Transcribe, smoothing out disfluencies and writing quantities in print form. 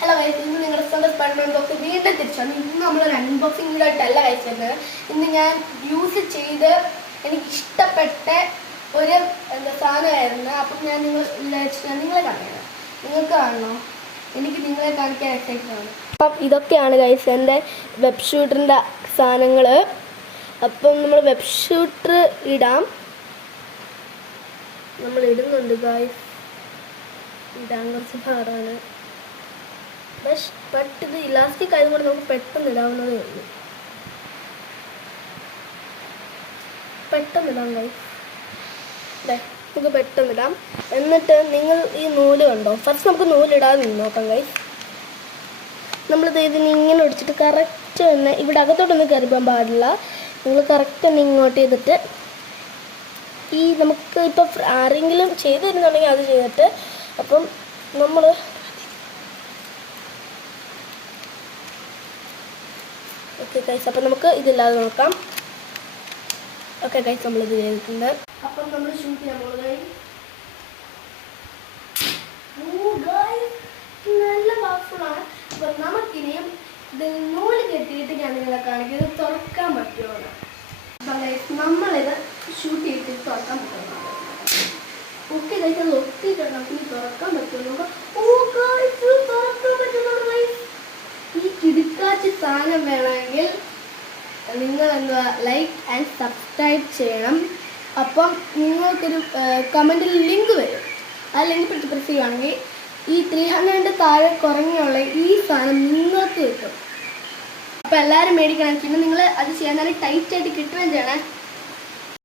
Hello guys, ഇന്ന് നിങ്ങളുടെ സ്വന്തം സ്പൈഡർമാൻ ബോക്സ് വീണ്ടും തിരിച്ചാണ്. ഇന്ന് നമ്മളൊരു അൺബോക്സിംഗ് വീഡിയോ ആയിട്ടല്ല ഗൈസ് വരുന്നത്. ഇന്ന് ഞാൻ യൂസ് ചെയ്ത് എനിക്കിഷ്ടപ്പെട്ട ഒരു സാധനമായിരുന്നു. അപ്പം ഞാൻ നിങ്ങളെ കാണിക്കണം. നിങ്ങൾക്ക് കാണണോ? എനിക്ക് നിങ്ങളെ കാണിക്കാൻ എക്സൈറ്റഡ്. അപ്പം ഇതൊക്കെയാണ് ഗൈസ് എൻ്റെ വെബ് ഷൂട്ടറിൻ്റെ സാധനങ്ങൾ. അപ്പം നമ്മൾ വെബ് ഷൂട്ടർ ഇടാം. നമ്മൾ ഇടുന്നുണ്ട് ഗൈസ്. ഇടാൻ കുറച്ച് പാടാണ്. ബട്ട് ഇത് ഇലാസ്റ്റിക് ആയതുകൊണ്ട് നമുക്ക് പെട്ടെന്ന് ഇടാവുന്നതേ ഉള്ളൂ. പെട്ടെന്നിടാം ഗൈസ്. നമുക്ക് പെട്ടെന്നിടാം. എന്നിട്ട് നിങ്ങൾ ഈ നൂല് കണ്ടോ? ഫസ്റ്റ് നമുക്ക് നൂലിടാതെ നോക്കാം ഗൈസ്. നമ്മളിത് ഇതിന് ഇങ്ങനെ ഒടിച്ചിട്ട് കറക്റ്റ് തന്നെ ഇവിടെ അകത്തോട്ടൊന്നും കയറിപ്പോകാൻ പാടില്ല. നിങ്ങൾ കറക്റ്റ് തന്നെ ഇങ്ങോട്ട് ചെയ്തിട്ട് ഈ നമുക്ക് ഇപ്പോൾ ആരെങ്കിലും ചെയ്ത് തരുന്നുണ്ടെങ്കിൽ അത് ചെയ്തിട്ട് അപ്പം നമ്മൾ ഓക്കെ ഗൈസ്. അപ്പം നമുക്ക് ഇതില്ലാതെ നോക്കാം. ഓക്കെ ഗൈസ്, നമ്മളിത് ചെയ്തിട്ടുണ്ട്. അപ്പം നമ്മൾ ഷൂട്ട് ചെയ്യാൻ പോകുന്നത് നല്ല പവർഫുള്ളാണ്. അപ്പം നമുക്കിനിയും ഇതിൽ നൂല് കെട്ടിയിട്ട് ഞാൻ നിങ്ങളെ കാണിക്കുന്നത് തുറക്കാൻ പറ്റുമോ. അപ്പം ഗൈസ് നമ്മളിത് ഷൂട്ട് ചെയ്തിട്ട് തുറക്കാൻ പറ്റുമോ. ഓക്കെ ഗൈസ്, അത് ഒത്തിട്ടുണ്ട്. നമുക്ക് ഇനി തുറക്കാൻ പറ്റുമോ നോക്കാം. തുറക്കാൻ പറ്റുന്നുണ്ട് ഗൈസ്. ഈ കിടുക്കാച്ചി സാധനം വേണമെങ്കിൽ നിങ്ങൾ ലൈക്ക് ആൻഡ് സബ്സ്ക്രൈബ് ചെയ്യണം. അപ്പം നിങ്ങൾക്കൊരു കമൻറ്റിൽ ലിങ്ക് വരും. ആ ലിങ്ക് പ്രസ് ചെയ്യുകയാണെങ്കിൽ ഈ 300 താഴെ കുറഞ്ഞുള്ള ഈ സാധനം നിങ്ങൾക്ക് കിട്ടും. അപ്പോൾ എല്ലാവരും മേടിക്കണം. പിന്നെ നിങ്ങൾ അത് ചെയ്യാൻ നല്ല ടൈറ്റായിട്ട് കിട്ടുകയും ചെയ്യണേ.